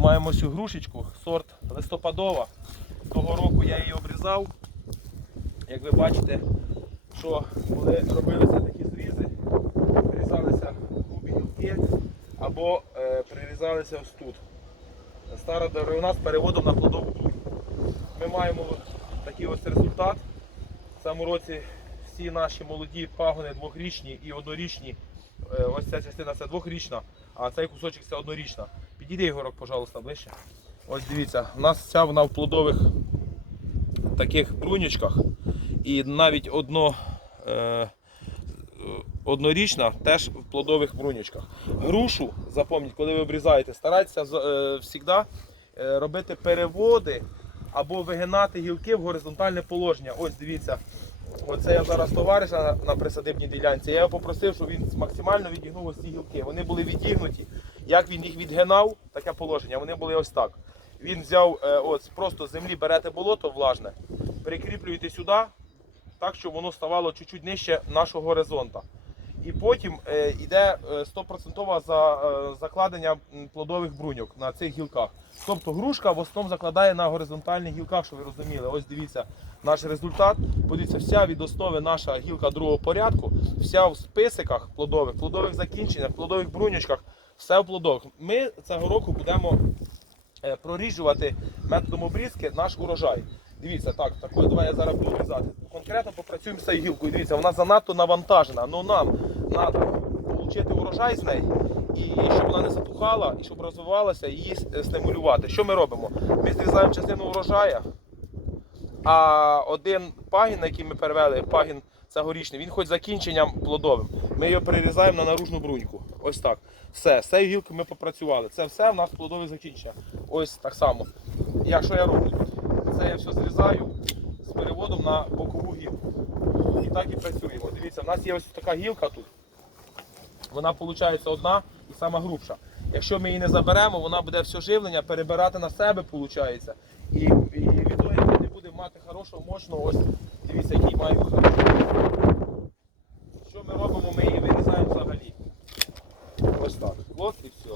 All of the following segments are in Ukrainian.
Маємо цю грушечку, сорт листопадова. Того року я її обрізав. Як ви бачите, що коли робилися такі зрізи, прирізалися грубі гілки або е, прирізалися ось тут. Стара деревина з переводом на плодову брунь. Ми маємо такий ось результат. В цьому році всі наші молоді пагони двохрічні і однорічні. Е, Ось ця частина це двохрічна, а цей кусочок це однорічна. Підійди, Ігорок, пожалуйста, ближче. Ось дивіться, у нас ця вона в плодових таких брунючках. І навіть одно, е, однорічна теж в плодових брунючках. Грушу, запам'ятайте, коли ви обрізаєте, старайтеся завжди е, робити переводи або вигинати гілки в горизонтальне положення. Ось дивіться, оце я зараз товариша на присадибній ділянці. Я його попросив, щоб він максимально відігнув ось ці гілки. Вони були відігнуті. Як він їх відгинав, таке положення, вони були ось так. Він взяв е, от, просто з землі берете болото влажне, прикріплюєте сюди, так, щоб воно ставало чуть-чуть нижче нашого горизонта. І потім йде е, 100% за, е, закладення плодових бруньок на цих гілках. Тобто грушка в основному закладає на горизонтальних гілках, щоб ви розуміли. Ось дивіться наш результат. Подивіться, вся від основи наша гілка другого порядку, вся в списиках плодових, плодових закінченнях, плодових бруньочках, все в плодових. Ми цього року будемо е, проріжувати методом обрізки наш урожай. Дивіться, так, такою давай я зараз буду різати. Конкретно попрацюємо з цією гілкою. Дивіться, вона занадто навантажена. Ну нам треба отримати урожай з неї, і щоб вона не затухала, і щоб розвивалася, її е, стимулювати. Що ми робимо? Ми зрізаємо частину урожаю, а один пагін, який ми перевели, пагін цьогорічний, він хоч закінченням плодовим. Ми його перерізаємо на наружну бруньку. Ось так. Все, з цією гілкою ми попрацювали. Це все в нас плодове закінчення. Ось так само. Я що я роблю? Це я все зрізаю з переводом на бокову гілку. І так і працюємо. Дивіться, в нас є ось така гілка тут. Вона виходить одна і сама грубша. Якщо ми її не заберемо, вона буде все живлення перебирати на себе, виходить. І, і від того ми не будемо мати хорошого, мощного, ось дивіться, який має характер. Що ми робимо? Ми її вирізаємо взагалі. Ось так. От і все.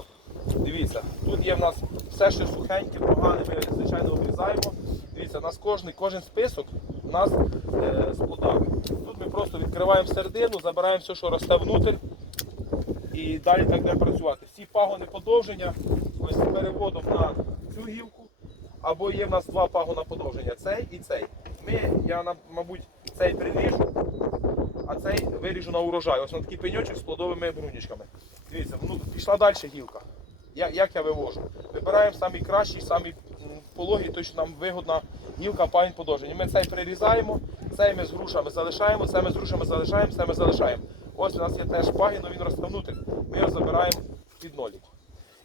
Дивіться, тут є в нас все, що сухеньке, погане, ми звичайно обрізаємо. Дивіться, у нас кожен, кожен список у нас е, з плодами. Тут ми просто відкриваємо середину, забираємо все, що росте внутрь. І далі так будемо працювати. Всі пагони подовження, ось переводом на цю гілку. Або є в нас два пагона подовження, цей і цей. Ми, я, мабуть, цей приріжу, а цей виріжу на урожай. Ось на такий пеньочок з плодовими брунічками. Дивіться, ну, пішла далі гілка. Я, як я вивожу? Вибираємо самий кращий, самий пологий, той, що нам вигодна гілка, пагін подовження. Ми цей прирізаємо, цей ми з грушами залишаємо, цей ми з грушами залишаємо, цей ми залишаємо. Ось у нас є теж пагін, але він росте. Ми його забираємо під нолік.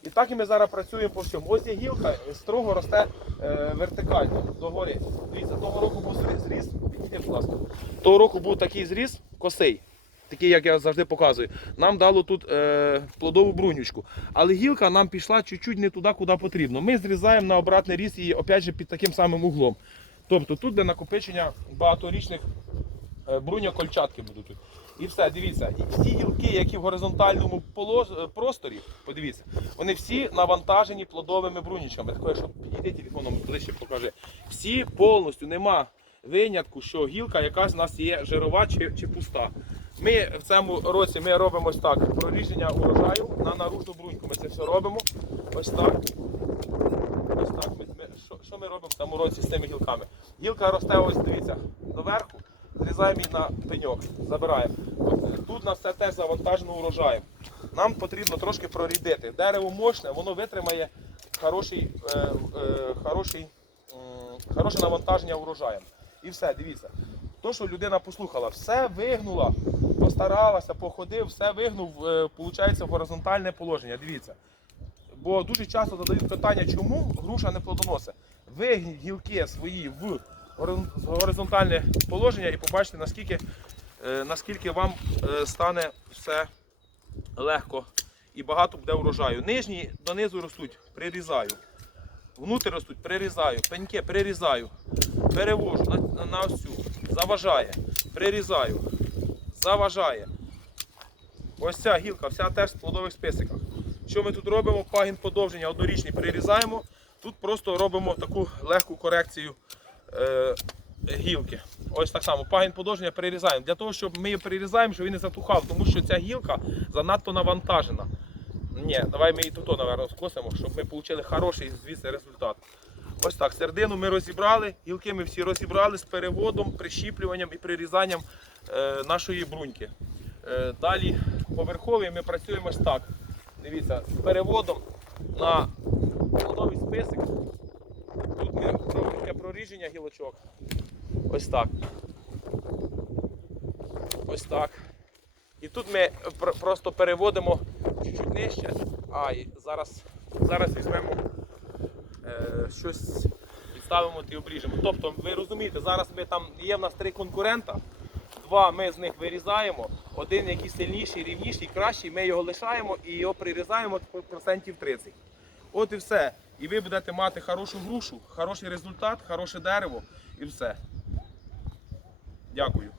І так і ми зараз працюємо по всьому. Ось є гілка, строго росте е, вертикально догори. Дивіться, того року був зріз. Будь ласка. Того року був такий зріз косий. Такий, як я завжди показую. Нам дало тут е, плодову брунючку. Але гілка нам пішла чуть-чуть не туди, куди потрібно. Ми зрізаємо на обратний ріст її опять же, під таким самим углом. Тобто тут де накопичення багаторічних е, бруньок кольчатки будуть. І все, дивіться, і всі гілки, які в горизонтальному полос- е, просторі, подивіться, вони всі навантажені плодовими брунічками. Таке, щоб підійти телефоном ближче покажи. Всі повністю нема винятку, що гілка якась у нас є жирова чи, чи пуста. Ми в цьому році ми робимо ось так: проріження урожаю на наружну бруньку. Ми це все робимо. Ось так. Ось так. Ми, ми, що, що ми робимо в цьому році з цими гілками? Гілка росте ось дивіться доверху, зрізаємо її на пеньок, забираємо. Е, Тут у нас все теж завантажено урожаєм. Нам потрібно трошки прорідити. Дерево мощне, воно витримає хороший, е, е, хороший, м, хороше навантаження урожаєм. І все, дивіться. То, що людина послухала, все вигнула, постаралася, походив, все вигнув, е, виходить, горизонтальне положення. Дивіться. Бо дуже часто задають питання, чому груша не плодоносить. Вигніть гілки свої в горизонтальне положення і побачите, наскільки, е, наскільки вам е, стане все легко і багато буде урожаю. Нижні донизу ростуть, прирізаю. Внутрі ростуть, прирізаю, пеньки прирізаю, перевожу на, на, ось цю, заважає, прирізаю, заважає. Ось ця гілка, вся теж в плодових списиках. Що ми тут робимо? Пагін подовження однорічний перерізаємо. Тут просто робимо таку легку корекцію е, гілки. Ось так само, пагін подовження перерізаємо. Для того, щоб ми її перерізаємо, щоб він не затухав, тому що ця гілка занадто навантажена. Ні, давай ми її тут, наверное, скосимо, щоб ми отримали хороший звідси результат. Ось так, середину ми розібрали, гілки ми всі розібрали з переводом, прищіплюванням і прирізанням е, нашої бруньки. Е, далі поверхові ми працюємо ось так. Дивіться, з переводом на плодовий список. Тут ми робимо проріження гілочок. Ось так. Ось так. І тут ми пр- просто переводимо чуть-чуть нижче. А, і зараз, зараз візьмемо е, щось підставимо і обріжемо. Тобто, ви розумієте, зараз ми там є в нас три конкурента. Два ми з них вирізаємо, один який сильніший, рівніший, кращий, ми його лишаємо і його прирізаємо процентів 30. От і все. І ви будете мати хорошу грушу, хороший результат, хороше дерево і все. Дякую.